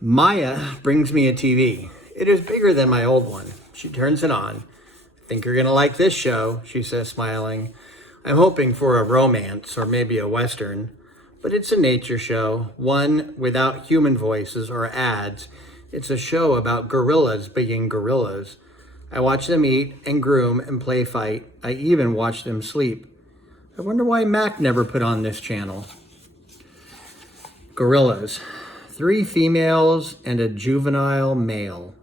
Maya brings me a TV. It is bigger than my old one. She turns it on. I think you're going to like this show, she says, smiling. I'm hoping for a romance or maybe a Western, but it's a nature show, one without human voices or ads. It's a show about gorillas being gorillas. I watch them eat and groom and play fight. I even watch them sleep. I wonder why Mac never put on this channel. Gorillas. 3 females and a juvenile male.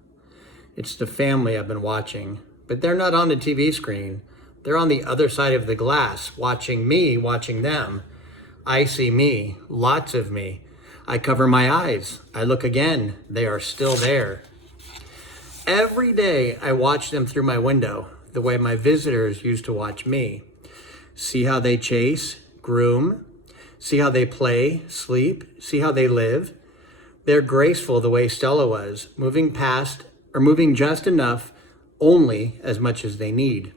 It's the family I've been watching, but they're not on the TV screen. They're on the other side of the glass, watching me, watching them. I see me, lots of me. I cover my eyes. I look again. They are still there. Every day I watch them through my window, the way my visitors used to watch me. See how they chase, groom. See how they play, sleep. See how they live. They're graceful the way Stella was, moving just enough, only as much as they need.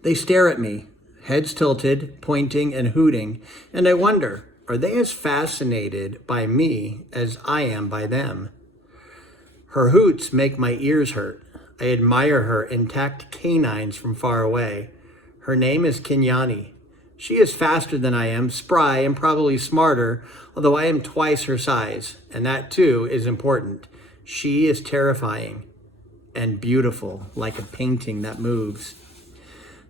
They stare at me, heads tilted, pointing and hooting, and I wonder, are they as fascinated by me as I am by them? Her hoots make my ears hurt. I admire her intact canines from far away. Her name is Kenyani. She is faster than I am, spry, and probably smarter, although I am twice her size, and that too is important. She is terrifying and beautiful, like a painting that moves.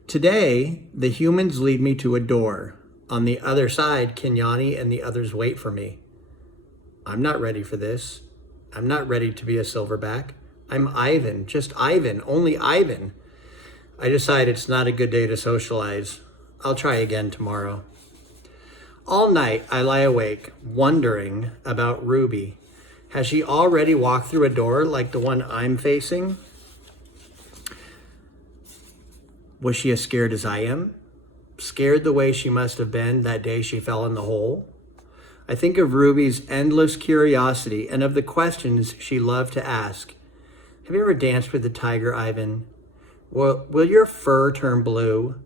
Today, the humans lead me to a door. On the other side, Kenyani and the others wait for me. I'm not ready for this. I'm not ready to be a silverback. I'm Ivan, just Ivan, only Ivan. I decide it's not a good day to socialize. I'll try again tomorrow. All night, I lie awake, wondering about Ruby. Has she already walked through a door like the one I'm facing? Was she as scared as I am? Scared the way she must have been that day she fell in the hole? I think of Ruby's endless curiosity and of the questions she loved to ask. Have you ever danced with a tiger, Ivan? Will your fur turn blue?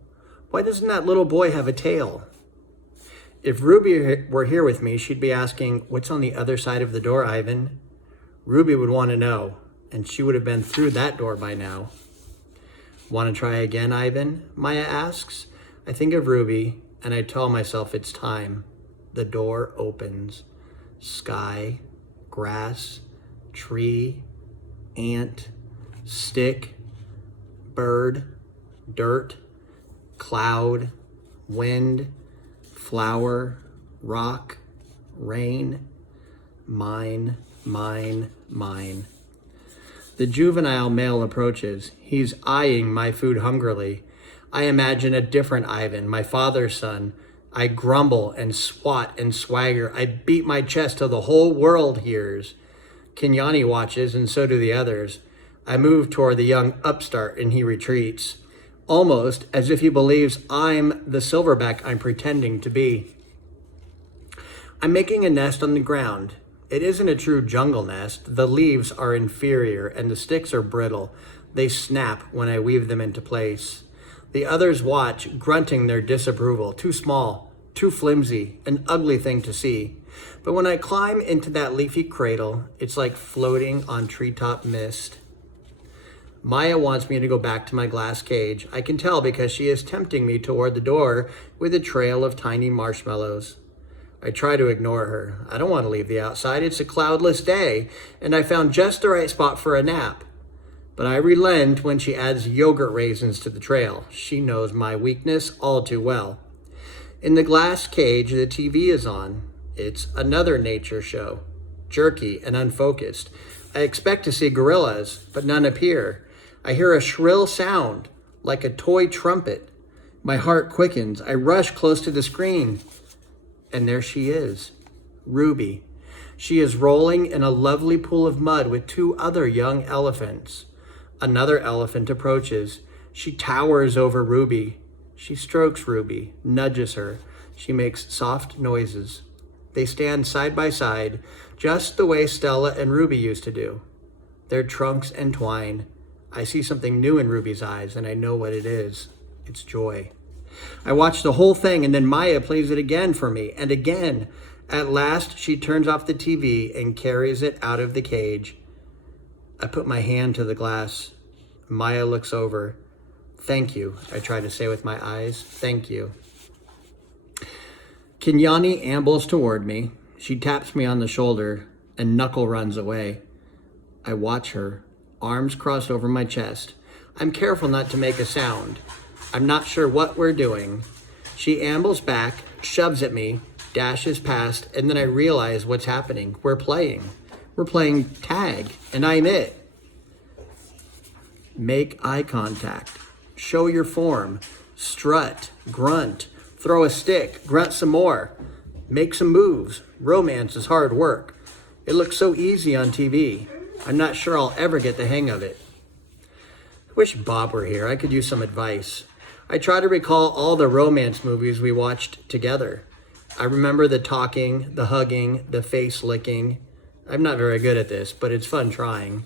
Why doesn't that little boy have a tail? If Ruby were here with me, she'd be asking, what's on the other side of the door, Ivan? Ruby would want to know, and she would have been through that door by now. Want to try again, Ivan? Maya asks. I think of Ruby, and I tell myself it's time. The door opens. Sky, grass, tree, ant, stick, bird, dirt, cloud, wind, flower, rock, rain, mine. The juvenile male approaches. He's eyeing my food hungrily. I imagine a different Ivan, my father's son. I grumble and swat and swagger. I beat my chest till the whole world hears. Kenyani watches, and so do the others. I move toward the young upstart, and he retreats, almost as if he believes I'm the silverback I'm pretending to be. I'm making a nest on the ground. It isn't a true jungle nest. The leaves are inferior, and the sticks are brittle. They snap when I weave them into place. The others watch, grunting their disapproval. Too small, too flimsy, an ugly thing to see. But when I climb into that leafy cradle, it's like floating on treetop mist. Maya wants me to go back to my glass cage. I can tell because she is tempting me toward the door with a trail of tiny marshmallows. I try to ignore her. I don't want to leave the outside. It's a cloudless day, and I found just the right spot for a nap. But I relent when she adds yogurt raisins to the trail. She knows my weakness all too well. In the glass cage, the TV is on. It's another nature show, jerky and unfocused. I expect to see gorillas, but none appear. I hear a shrill sound, like a toy trumpet. My heart quickens. I rush close to the screen. And there she is, Ruby. She is rolling in a lovely pool of mud with 2 other young elephants. Another elephant approaches. She towers over Ruby. She strokes Ruby, nudges her. She makes soft noises. They stand side by side, just the way Stella and Ruby used to do. Their trunks entwine. I see something new in Ruby's eyes, and I know what it is. It's joy. I watch the whole thing, and then Maya plays it again for me, and again. At last, she turns off the TV and carries it out of the cage. I put my hand to the glass. Maya looks over. Thank you, I try to say with my eyes. Thank you. Kenyani ambles toward me. She taps me on the shoulder, and Knuckle runs away. I watch her, arms crossed over my chest. I'm careful not to make a sound. I'm not sure what we're doing. She ambles back, shoves at me, dashes past, and then I realize what's happening. We're playing. We're playing tag, and I'm it. Make eye contact. Show your form. Strut. Grunt. Throw a stick. Grunt some more. Make some moves. Romance is hard work. It looks so easy on TV. I'm not sure I'll ever get the hang of it. I wish Bob were here. I could use some advice. I try to recall all the romance movies we watched together. I remember the talking, the hugging, the face licking. I'm not very good at this, but it's fun trying.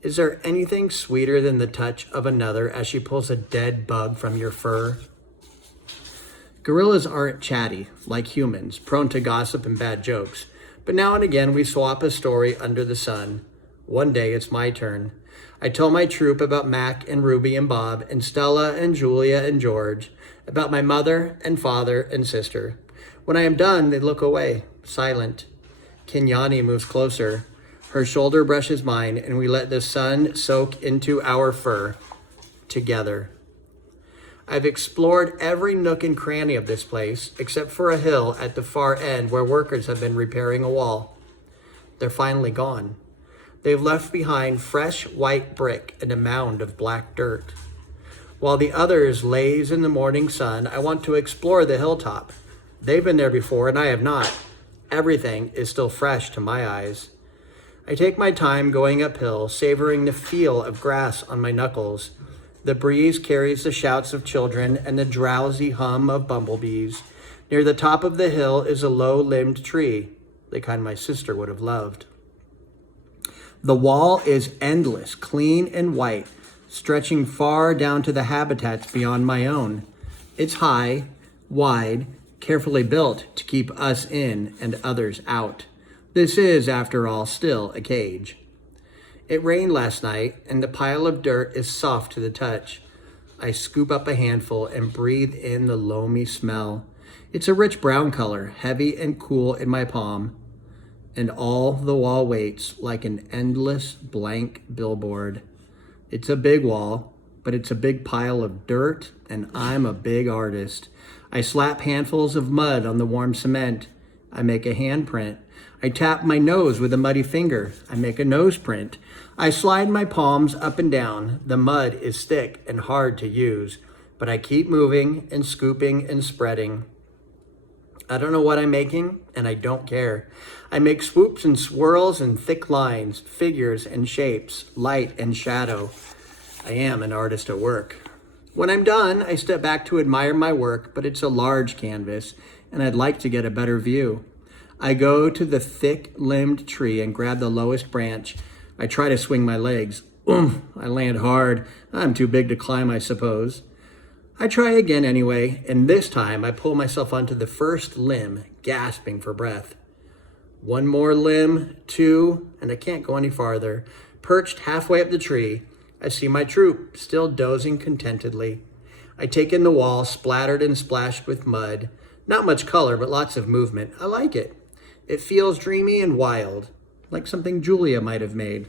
Is there anything sweeter than the touch of another as she pulls a dead bug from your fur? Gorillas aren't chatty, like humans, prone to gossip and bad jokes. But now and again we swap a story under the sun. One day it's my turn. I tell my troop about Mac and Ruby and Bob and Stella and Julia and George, about my mother and father and sister. When I am done, they look away, silent. Kenyani moves closer. Her shoulder brushes mine, and we let the sun soak into our fur together. I've explored every nook and cranny of this place, except for a hill at the far end where workers have been repairing a wall. They're finally gone. They've left behind fresh white brick and a mound of black dirt. While the others laze in the morning sun, I want to explore the hilltop. They've been there before, and I have not. Everything is still fresh to my eyes. I take my time going uphill, savoring the feel of grass on my knuckles. The breeze carries the shouts of children and the drowsy hum of bumblebees. Near the top of the hill is a low-limbed tree, the kind my sister would have loved. The wall is endless, clean and white, stretching far down to the habitats beyond my own. It's high, wide, carefully built to keep us in and others out. This is, after all, still a cage. It rained last night, and the pile of dirt is soft to the touch. I scoop up a handful and breathe in the loamy smell. It's a rich brown color, heavy and cool in my palm. And all the wall waits like an endless blank billboard. It's a big wall, but it's a big pile of dirt, and I'm a big artist. I slap handfuls of mud on the warm cement. I make a handprint. I tap my nose with a muddy finger. I make a nose print. I slide my palms up and down. The mud is thick and hard to use, but I keep moving and scooping and spreading. I don't know what I'm making, and I don't care. I make swoops and swirls and thick lines, figures and shapes, light and shadow. I am an artist at work. When I'm done, I step back to admire my work, but it's a large canvas, and I'd like to get a better view. I go to the thick-limbed tree and grab the lowest branch. I try to swing my legs. I land hard. I'm too big to climb, I suppose. I try again anyway, and this time I pull myself onto the first limb, gasping for breath. One more limb, two, and I can't go any farther. Perched halfway up the tree, I see my troop, still dozing contentedly. I take in the wall, splattered and splashed with mud. Not much color, but lots of movement. I like it. It feels dreamy and wild, like something Julia might have made.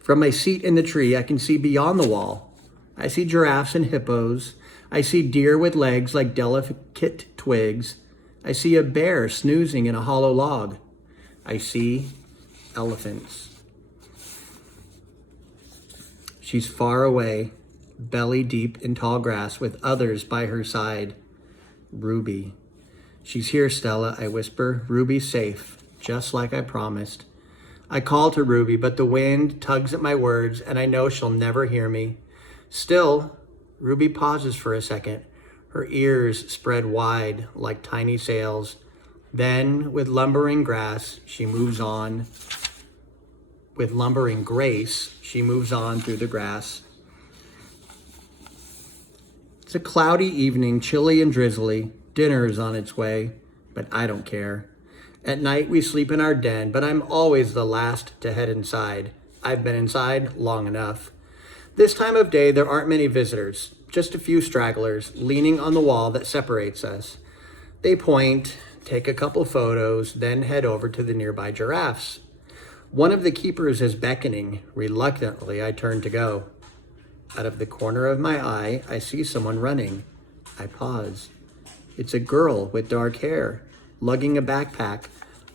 From my seat in the tree, I can see beyond the wall. I see giraffes and hippos. I see deer with legs like delicate twigs. I see a bear snoozing in a hollow log. I see elephants. She's far away, belly deep in tall grass with others by her side. Ruby. She's here, Stella, I whisper. Ruby's safe, just like I promised. I call to Ruby, but the wind tugs at my words, and I know she'll never hear me. Still, Ruby pauses for a second, her ears spread wide like tiny sails. Then, with lumbering grace, she moves on. With lumbering grace, she moves on through the grass. It's a cloudy evening, chilly and drizzly. Dinner is on its way, but I don't care. At night, we sleep in our den, but I'm always the last to head inside. I've been inside long enough. This time of day, there aren't many visitors, just a few stragglers leaning on the wall that separates us. They point, take a couple photos, then head over to the nearby giraffes. One of the keepers is beckoning. Reluctantly, I turn to go. Out of the corner of my eye, I see someone running. I pause. It's a girl with dark hair, lugging a backpack.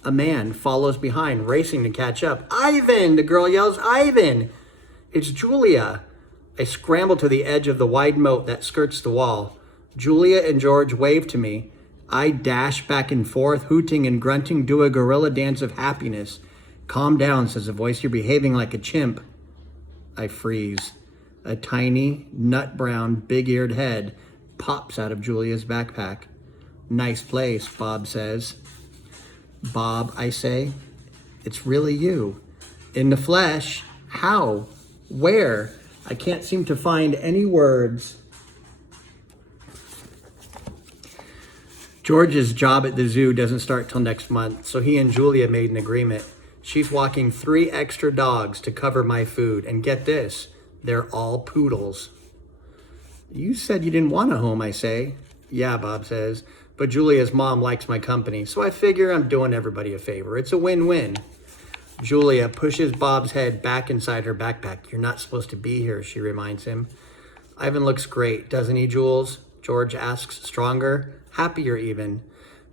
A man follows behind, racing to catch up. Ivan! The girl yells, Ivan! It's Julia. I scramble to the edge of the wide moat that skirts the wall. Julia and George wave to me. I dash back and forth, hooting and grunting, do a gorilla dance of happiness. Calm down, says a voice. You're behaving like a chimp. I freeze. A tiny, nut-brown, big-eared head pops out of Julia's backpack. Nice place, Bob says. Bob, I say. It's really you. In the flesh. How? Where? I can't seem to find any words. George's job at the zoo doesn't start till next month, so he and Julia made an agreement. She's walking 3 extra dogs to cover my food, and get this, they're all poodles. You said you didn't want a home, I say. Yeah, Bob says, but Julia's mom likes my company, so I figure I'm doing everybody a favor. It's a win-win. Julia pushes Bob's head back inside her backpack. You're not supposed to be here, she reminds him. Ivan looks great, doesn't he, Jules? George asks, stronger, happier even.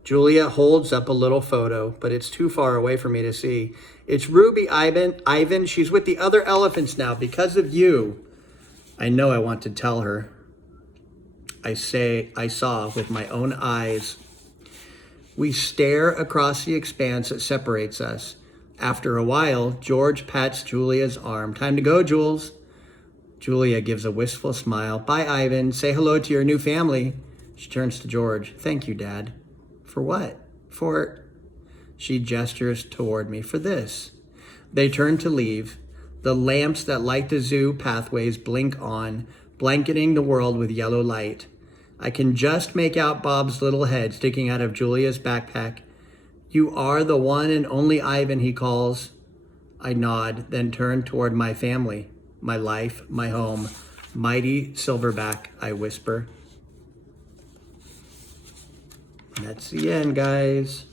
Julia holds up a little photo, but it's too far away for me to see. It's Ruby, Ivan. She's with the other elephants now because of you. I know I want to tell her. I say I saw with my own eyes. We stare across the expanse that separates us. After a while, George pats Julia's arm. Time to go, Jules. Julia gives a wistful smile. Bye, Ivan. Say hello to your new family. She turns to George. Thank you, Dad. For what? For... She gestures toward me. For this. They turn to leave. The lamps that light the zoo pathways blink on, blanketing the world with yellow light. I can just make out Bob's little head sticking out of Julia's backpack. You are the one and only Ivan, he calls. I nod, then turn toward my family, my life, my home. Mighty Silverback, I whisper. And that's the end, guys.